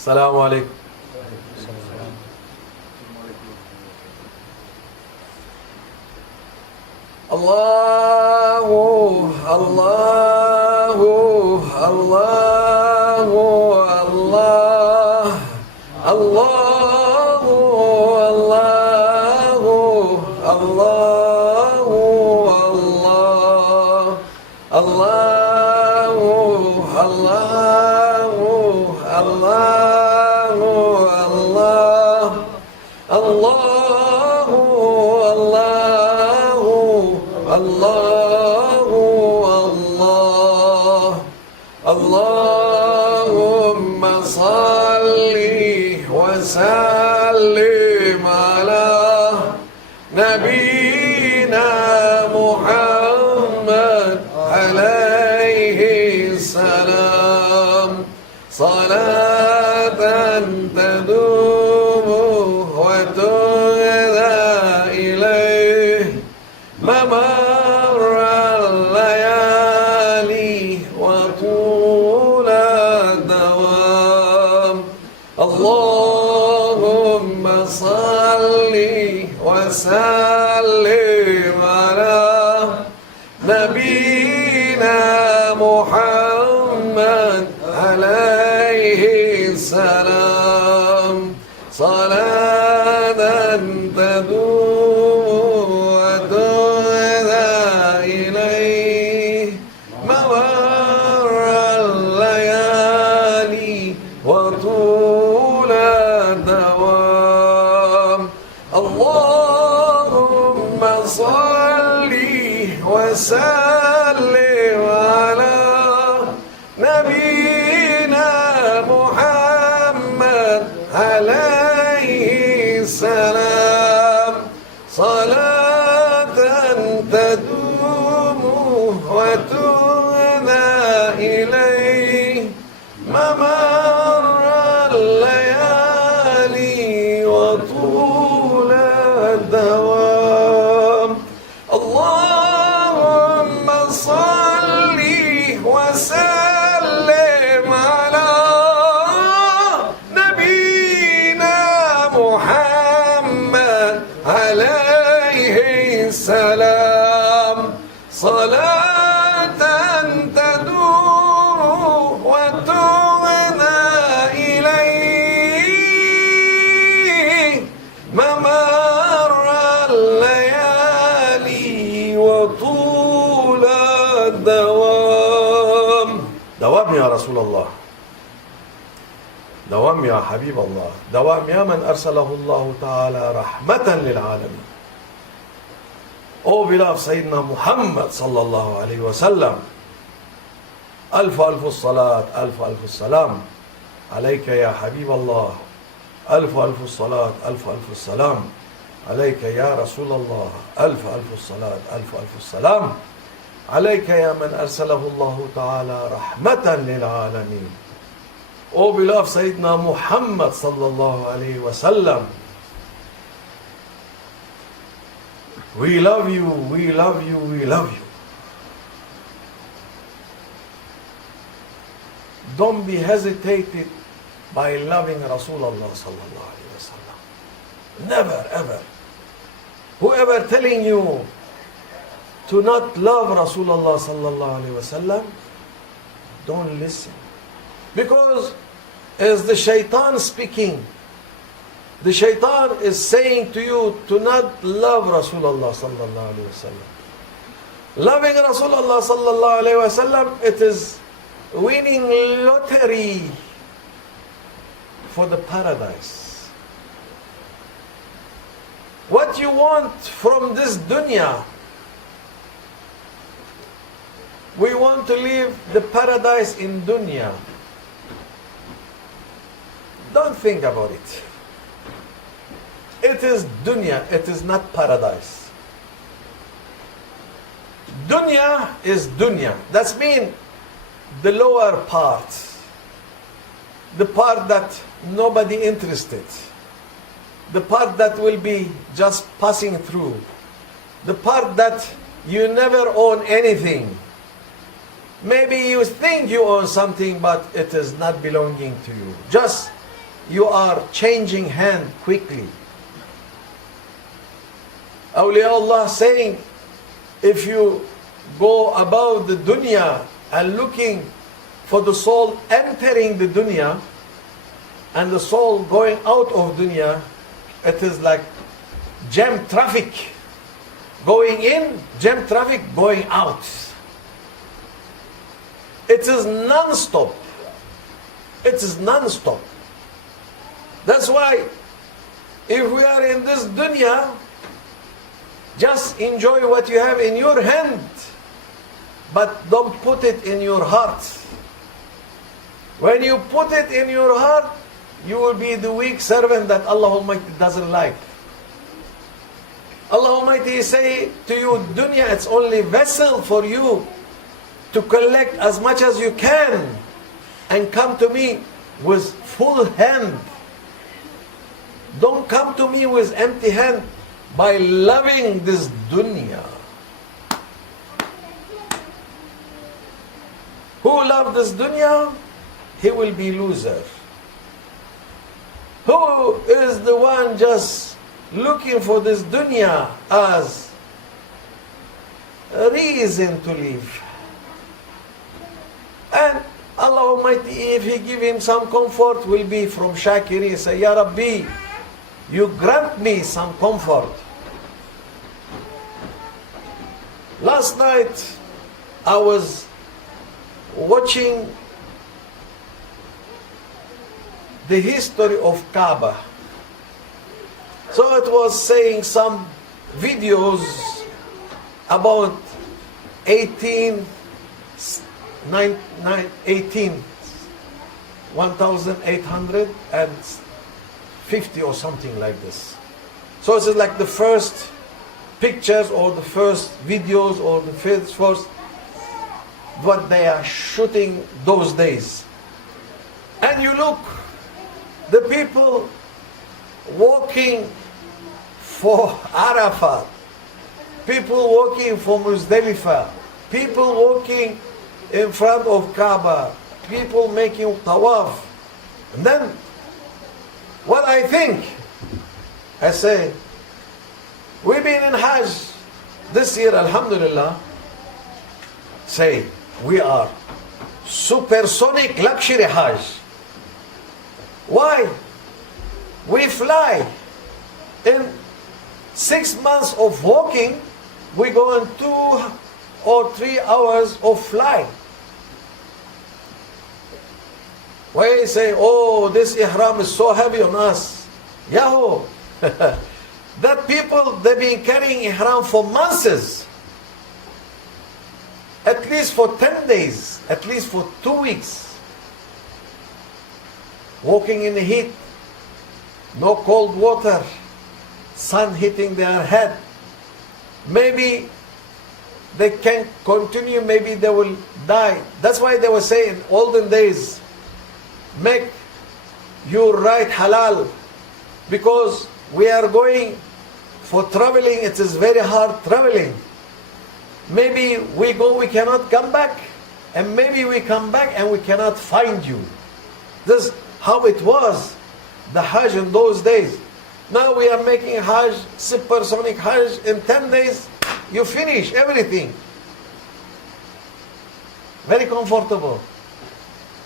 السلام عليكم. الله الله الله الله الله الله الله الله الله الله الله اللهم صل وسلم على نبينا محمد عليه السلام صلاة تدوم وتهدى إليه ممر الليالي وطول الدوام اللهم صل وسلم على نبينا محمد عليه السلام صلاة تدوم وتهدى إليه ممر الليالي وطول الدوام اللهم صل وسلم على نبينا محمد عليه السلام صلاة تدوم وتهدى إليه ممر الليالي وطول الدوام اللهم صل وسلم على نبينا محمد عليه السلام صلاة تدور وتهدى إليه ممر الليالي وطول الدوام دوام يا رسول الله دوام يا حبيب الله دوام يا من أرسله الله تعالى رحمة للعالمين. Oh beloved Sayyidina Muhammad sallallahu alayhi wa sallam, ألف ألف الصلاة ألف ألف السلام عليك يا حبيب الله ألف ألف الصلاة ألف ألف السلام عليك يا رسول الله ألف ألف الصلاة ألف ألف السلام عليك يا من أرسله الله تعالى رحمة للعالمين. Oh beloved Sayyidina Muhammad sallallahu alayhi wa sallam, we love you, we love you, we love you. Don't be hesitated by loving Rasulullah sallallahu alayhi wa sallam. Never ever. Whoever telling you to not love Rasulullah sallallahu alayhi wa sallam, don't listen. Because as the shaitan speaking, the shaitan is saying to you to not love Rasulullah sallallahu alayhi wa sallam. Loving Rasulullah sallallahu alayhi wa sallam, it is winning lottery for the paradise. What you want from this dunya, we want to live the paradise in dunya. Don't think about it. It is dunya, it is not paradise. Dunya is dunya. That's mean the lower part. The part that nobody interested. The part that will be just passing through. The part that you never own anything. Maybe you think you own something, but it is not belonging to you. Just you are changing hand quickly. Awliyaullah saying, if you go about the dunya and looking for the soul entering the dunya and the soul going out of dunya, it is like jam traffic. Going in, jam traffic, going out. It is non-stop. It is non-stop. That's why if we are in this dunya, just enjoy what you have in your hand, but don't put it in your heart. When you put it in your heart, you will be the weak servant that Allah Almighty doesn't like. Allah Almighty say to you, dunya, it's only vessel for you to collect as much as you can and come to me with full hand. Don't come to me with empty hand by loving this dunya. Who loves this dunya, he will be loser. Who is the one just looking for this dunya as a reason to live? And Allah Almighty, if He give him some comfort, will be from Shakiri. Say, Ya Rabbi, you grant me some comfort. Last night, I was watching the history of Kaaba. So it was saying some videos about 1850 or something like this. So it's like the first pictures or the first videos or the first what they are shooting those days. And you look, the people walking for Arafat, people walking for Muzdalifah, people walking in front of Kaaba, people making tawaf. And then, what I think, I say, we've been in Hajj this year, Alhamdulillah, say, we are supersonic luxury Hajj. Why? We fly. In 6 months of walking, we go in 2 or 3 hours of flying. Why you say, oh, this ihram is so heavy on us? Yahoo! That people, they've been carrying ihram for months. At least for 10 days, at least for 2 weeks. Walking in the heat, no cold water, sun hitting their head. Maybe they can continue, maybe they will die. That's why they were saying in olden days, make your right halal, because we are going for traveling, it is very hard traveling. Maybe we go, we cannot come back, and maybe we come back and we cannot find you. This is how it was, the Hajj in those days. Now we are making Hajj, supersonic Hajj, in 10 days, you finish everything. Very comfortable.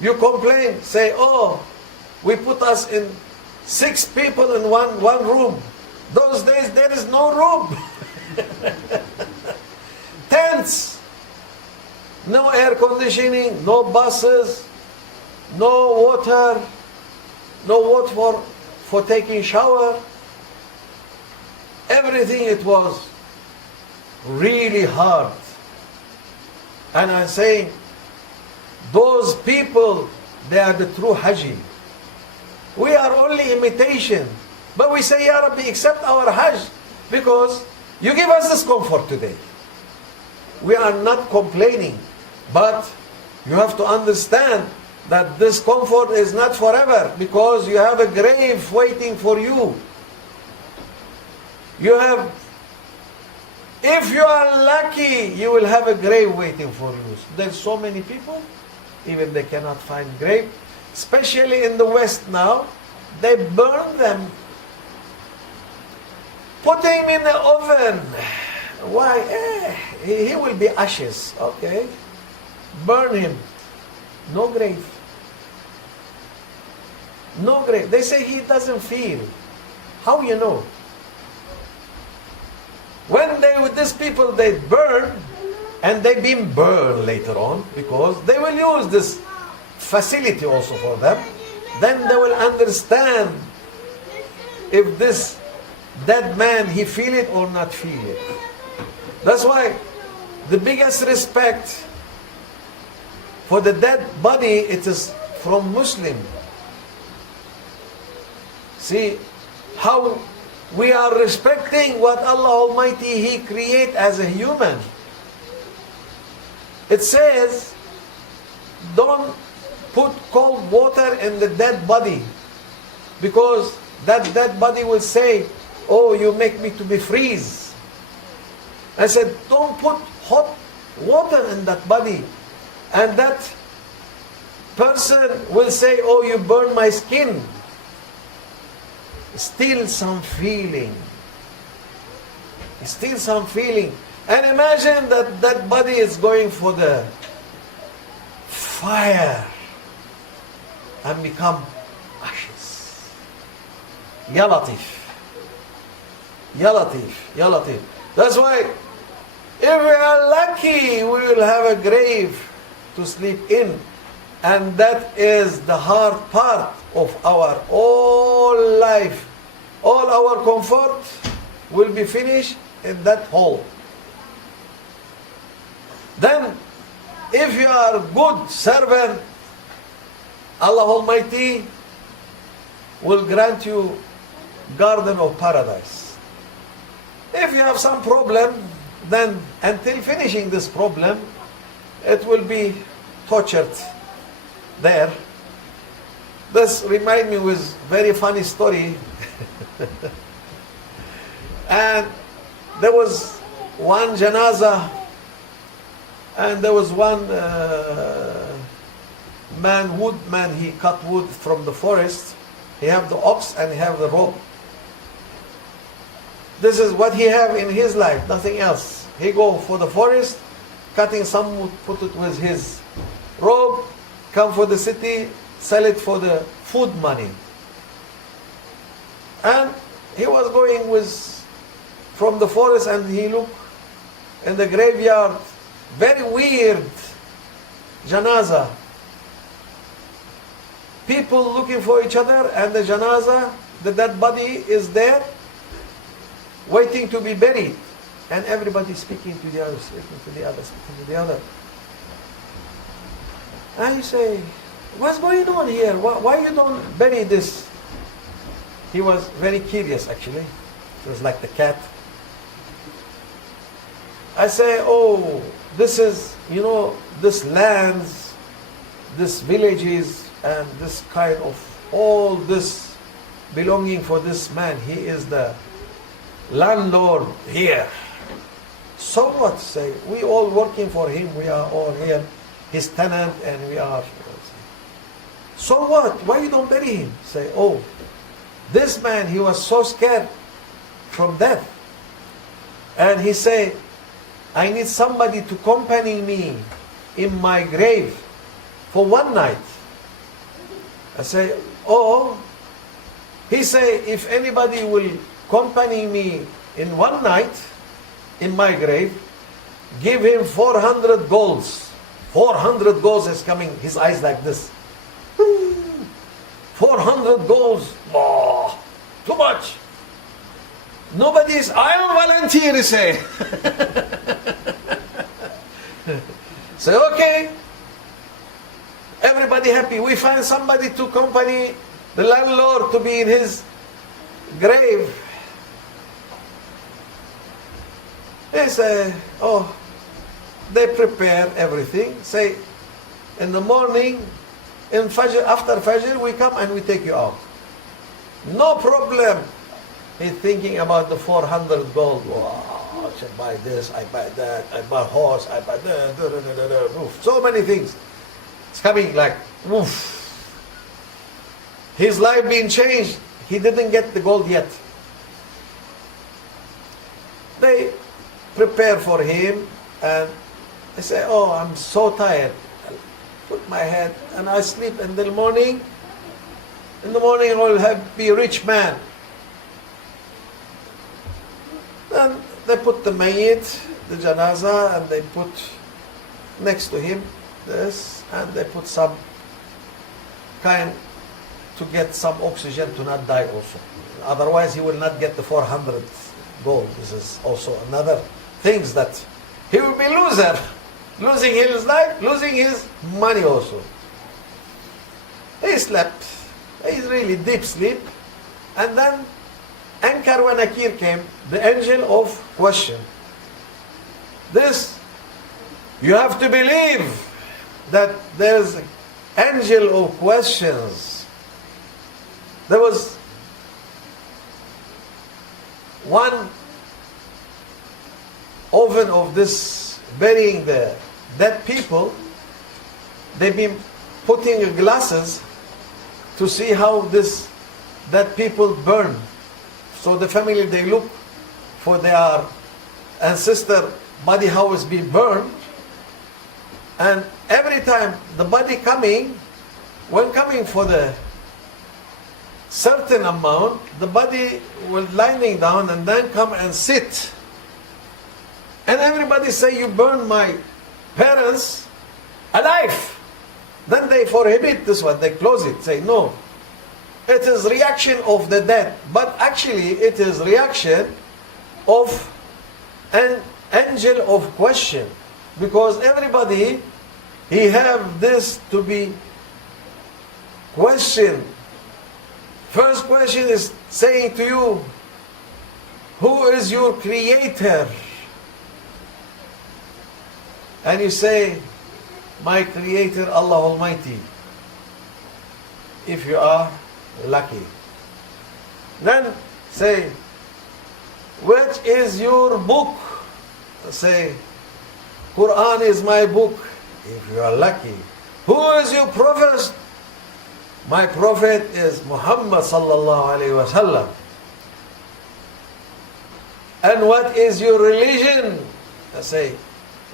You complain, say, oh, we put us in 6 people in one room. Those days there is no room. Tents, no air conditioning, no buses, no water, for taking shower. Everything, it was really hard. And I'm saying, those people, they are the true Haji. We are only imitation. But we say, Ya Rabbi, accept our Hajj, because you give us this comfort today. We are not complaining, but you have to understand that this comfort is not forever, because you have a grave waiting for you. You have, if you are lucky, you will have a grave waiting for you. There's so many people, even they cannot find grave, especially in the West now. they burn them, put him in the oven. Why? He will be ashes, okay? Burn him. No grave. No grave. They say he doesn't feel. How you know? When with these people they burn, and they been burned later on, because they will use this facility also for them, then they will understand if this dead man, he feel it or not feel it. That's why the biggest respect for the dead body, it is from Muslim. See how we are respecting what Allah Almighty He create as a human. It says, don't put cold water in the dead body, because that dead body will say, oh, you make me to be freeze. I said, don't put hot water in that body, and that person will say, oh, you burn my skin. Still some feeling. Still some feeling. And imagine that that body is going for the fire and become ashes. Ya Latif. Ya Latif. Ya Latif. That's why if we are lucky, we will have a grave to sleep in. And that is the hard part of our whole life. All our comfort will be finished in that hole. Then, if you are a good servant, Allah Almighty will grant you garden of paradise. If you have some problem, then until finishing this problem, it will be tortured there. This reminds me with very funny story. And there was one janaza, and there was one woodman, he cut wood from the forest. He have the ox and he have the rope. This is what he have in his life, nothing else. He go for the forest, cutting some wood, put it with his rope, come for the city, sell it for the food money. And he was going from the forest, and he looked in the graveyard, very weird janaza. People looking for each other, and the janaza, the dead body is there, waiting to be buried. And everybody speaking to the other, speaking to the other, speaking to the other. And you say, what's going on here? Why you don't bury this? He was very curious, actually. It was like the cat. I say, oh, this is, this lands, this villages, and this kind of, all this belonging for this man. He is the landlord here. So what? Say, we all working for him. We are all here, his tenant, and we are. So what? Why you don't bury him? Say, oh, this man, he was so scared from death. And he say, I need somebody to accompany me in my grave for one night. I say, oh. He say, if anybody will accompany me in one night in my grave, give him 400 golds. 400 golds is coming, his eyes like this. 400 golds. Oh, too much. Nobody's, I'll volunteer, he say. Say, okay. Everybody happy. We find somebody to accompany the landlord to be in his grave. They say, oh, they prepare everything. Say, in the morning, in Fajr, after Fajr, we come and we take you out. No problem. He's thinking about the 400 gold. Wow, I should buy this, I buy that, I buy horse, I buy that, so many things. It's coming like, woof. his life being changed. He didn't get the gold yet. They prepare for him and they say, oh, I'm so tired. I put my head and I sleep in the morning. In the morning I will be a rich man. Then they put the mayyit, the janaza, and they put next to him this, and they put some kind to get some oxygen to not die also. Otherwise he will not get the 400 gold. This is also another things that he will be loser. Losing his life, losing his money also. He slept. He's really deep sleep. And then Ankar wa Nakir came, the angel of question. This, you have to believe that there's angel of questions. There was one oven of this burying the dead people. They've been putting glasses to see how this dead people burn. So the family, they look for their ancestor body how it's been burned. And every time the body coming, when coming for the certain amount, the body will lying down and then come and sit. And everybody say, you burn my parents alive. Then they prohibit this one, they close it, say no. It is reaction of the dead, but actually it is reaction of an angel of question. Because everybody, he have this to be questioned. First question is saying to you, who is your creator? And you say, my creator, Allah Almighty. If you are lucky. Then say, which is your book? Say, Quran is my book. If you are lucky. Who is your prophet? My prophet is Muhammad sallallahu alaihi wasallam. And what is your religion? I say,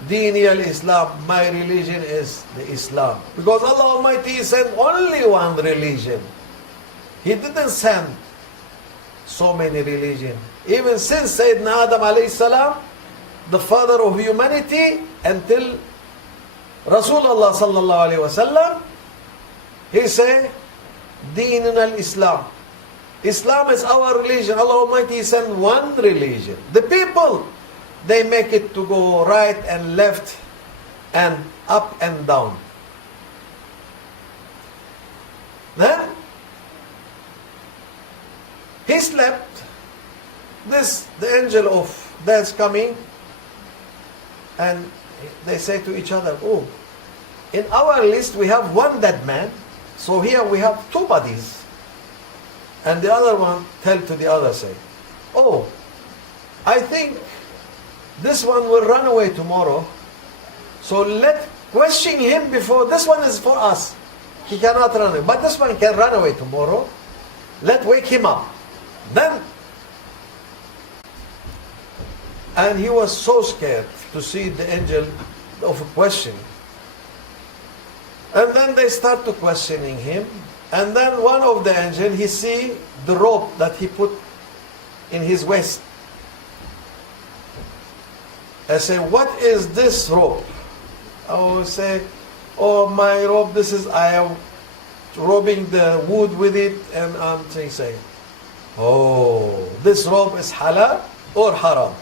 Dini al-Islam, my religion is the Islam. Because Allah Almighty sent only one religion. He didn't send so many religions. Even since Sayyidina Adam alayhi salam, the father of humanity, until Rasulullah sallallahu alayhi wasallam, he said, Deen al-Islam. Islam is our religion. Allah Almighty sent one religion. The people, they make it to go right and left and up and down. Then he slept. The angel of death coming, and they say to each other, oh, in our list we have one dead man, so here we have two bodies. And the other one tell to the other, say, oh, I think this one will run away tomorrow, so let question him before. This one is for us. He cannot run away, but this one can run away tomorrow. Let wake him up. Then, and he was so scared to see the angel of question. And then they start to questioning him. And then one of the angel, he see the rope that he put in his waist. I say, what is this rope? I will say, oh, my rope, this is, I am rubbing the wood with it, and I'm saying, oh, this rope is halal or haram?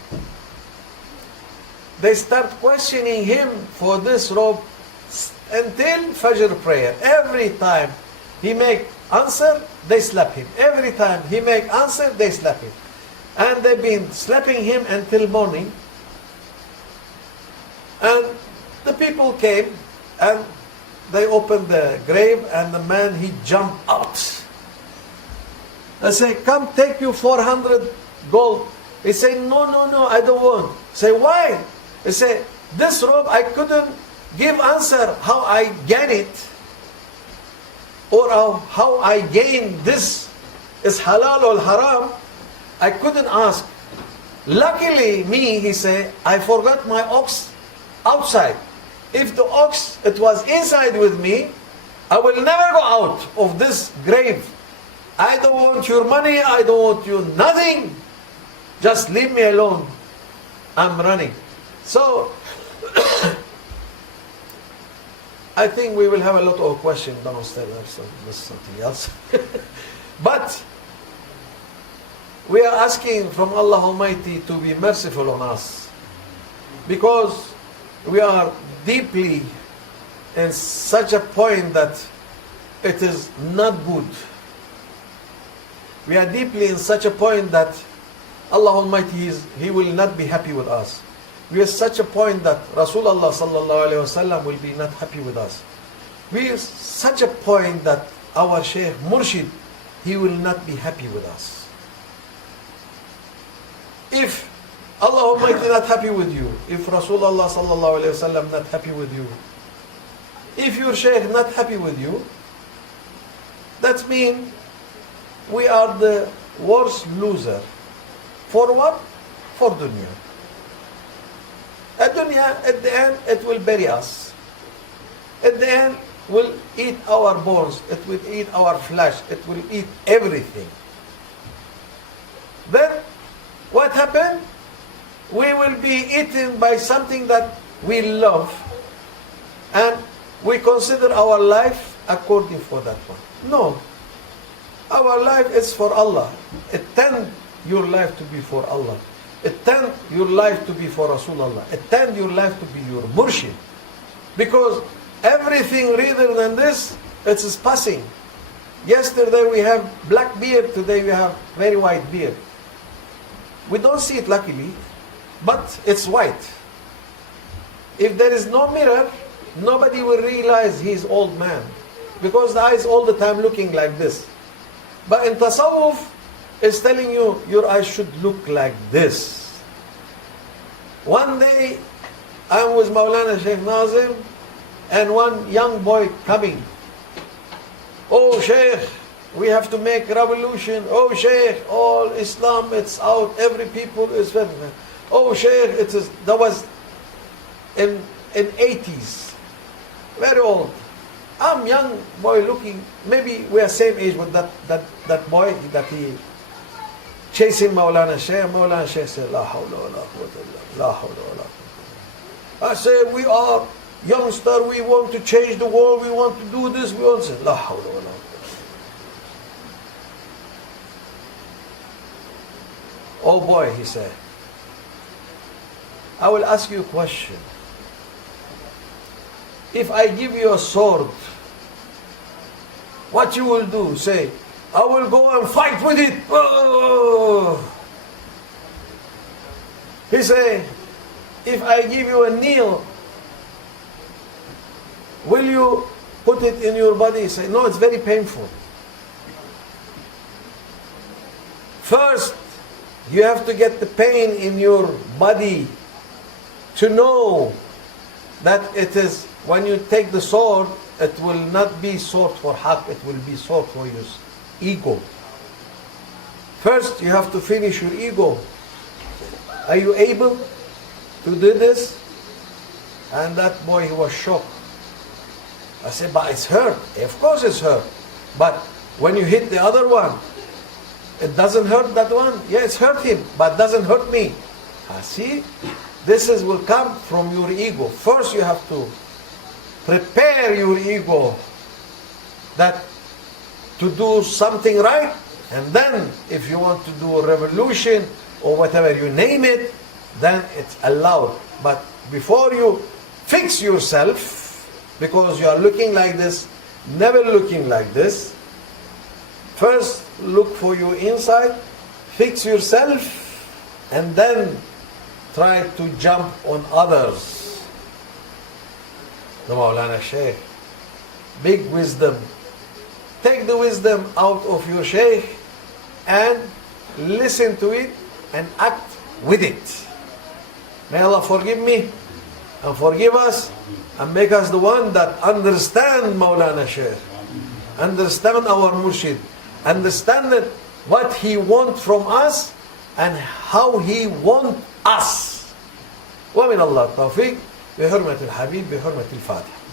They start questioning him for this rope until Fajr prayer. Every time he make answer, they slap him. Every time he make answer, they slap him. And they've been slapping him until morning. And the people came and they opened the grave, and the man, he jumped out. I say, come, take you 400 gold. He say, no, I don't want. Say, why? He say, this robe I couldn't give answer how I get it. or how I gain this is halal or haram, I couldn't ask. Luckily, me, he said, I forgot my ox outside. If the ox, it was inside with me, I will never go out of this grave. I don't want your money, I don't want you nothing. Just leave me alone. I'm running. So, I think we will have a lot of questions downstairs. There's something else. But we are asking from Allah Almighty to be merciful on us, because we are deeply in such a point that it is not good. We are deeply in such a point that Allah Almighty He will not be happy with us. We are such a point that Rasulullah sallallahu alaihi wasallam will be not happy with us. We are such a point that our Sheikh Murshid, he will not be happy with us. If Allah Almighty not happy with you, if Rasulullah sallallahu alaihi wasallam not happy with you, if your Sheikh not happy with you, that means we are the worst loser. For what? For dunya. At dunya, at the end, it will bury us. At the end, will eat our bones. It will eat our flesh. It will eat everything. Then, what happened? We will be eaten by something that we love, and we consider our life according for that one. No. Our life is for Allah. Attend your life to be for Allah. Attend your life to be for Rasulullah. Attend your life to be your murshid. Because everything rather than this, it is passing. Yesterday we have black beard, today we have very white beard. We don't see it luckily, but it's white. If there is no mirror, nobody will realize he is old man. Because the eyes all the time looking like this. But in Tasawwuf, it's telling you, your eyes should look like this. One day, I'm with Maulana Sheikh Nazim, and one young boy coming. Oh Sheikh, we have to make revolution. Oh Sheikh, all Islam, it's out, every people is with me. Oh Sheikh, that was in 80s, very old. I'm young boy looking, maybe we are same age with that boy that he chasing Maulana Sheikh. Maulana Sheikh said, La hawla wa la quwwata illa billah, la hawla wa la quwwata. I say, we are youngster, we want to change the world, we want to do this, we want to say, La hawla wa la quwwata. Oh boy, he said, I will ask you a question. If I give you a sword, what you will do? Say, I will go and fight with it. Oh. He say, if I give you a nail, will you put it in your body? He say, no, it's very painful. First, you have to get the pain in your body to know that it is, when you take the sword, it will not be sword for haq, it will be sword for your ego. First, you have to finish your ego. Are you able to do this? And that boy, he was shocked. I said, but it's hurt. Of course it's hurt. But when you hit the other one, it doesn't hurt that one. Yeah, it's hurt him, but doesn't hurt me. See, this will come from your ego. First, you have to prepare your ego that to do something right, and then if you want to do a revolution or whatever you name it, then it's allowed. But before you fix yourself, because you are looking like this, never looking like this, first look for your inside, fix yourself, and then try to jump on others. The Maulana Sheikh, big wisdom. Take the wisdom out of your Sheikh and listen to it and act with it. May Allah forgive me and forgive us and make us the one that understand Maulana Sheikh. understand our murshid, understand what he wants from us and how he wants us. ومن الله التوفيق بحرمة الحبيب بحرمة الفاتحة.